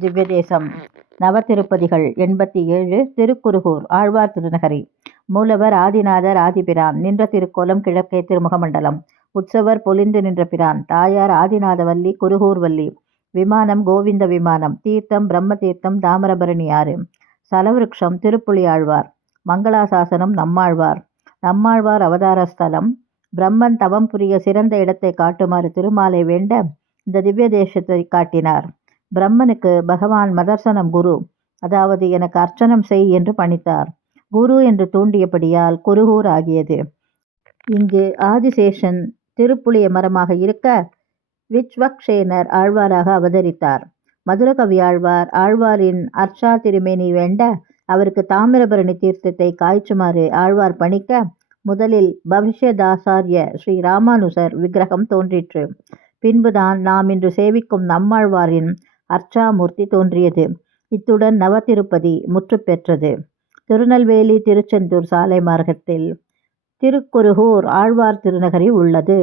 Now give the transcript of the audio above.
திவ்யதேசம் நவதிருப்பதிகள் 87 திருக்குருகூர் ஆழ்வார் திருநகரி. மூலவர் ஆதிநாதர் ஆதிபிரான். நின்ற திருக்கோலம் கிழக்கே திருமுகமண்டலம். உற்சவர் பொலிந்து நின்ற பிரான். தாயார் ஆதிநாதவல்லி குருகூர்வல்லி. விமானம் கோவிந்த விமானம். தீர்த்தம் பிரம்ம தீர்த்தம் தாமிரபரணி ஆறு. சலவிருக்ஷம் திருப்புலி ஆழ்வார். மங்களாசாசனம் நம்மாழ்வார். நம்மாழ்வார் அவதார ஸ்தலம். பிரம்மன் தவம் புரிய சிறந்த இடத்தை காட்டுமாறு திருமாலை வேண்ட இந்த திவ்ய தேசத்தை காட்டினார். பிரம்மனுக்கு பகவான் மதர்சனம் குரு, அதாவது எனக்கு அர்ச்சனம் செய் என்று பணித்தார். குரு என்று தூண்டியபடியால் குருகூர் ஆகியது. இங்கு ஆதிசேஷன் திருப்புளிய மரமாக இருக்க விச்வக்ஷேனர் ஆழ்வாராக அவதரித்தார். மதுரகவி ஆழ்வார் ஆழ்வாரின் அர்ச்சா திருமேனி வேண்ட அவருக்கு தாமிரபரணி தீர்த்தத்தை காய்ச்சுமாறு ஆழ்வார் பணிக்க முதலில் பவிஷ்யதாசாரிய ஸ்ரீ ராமானுசர் விக்கிரகம் தோன்றிற்று. பின்புதான் நாம் இன்று சேவிக்கும் நம்மாழ்வாரின் அர்ச்சாமூர்த்தி தோன்றியது. இத்துடன் நவதிருப்பதி முற்று பெற்றது. திருநெல்வேலி திருச்செந்தூர் சாலை மார்க்கத்தில் திருக்குருகூர் ஆழ்வார் திருநகரி உள்ளது.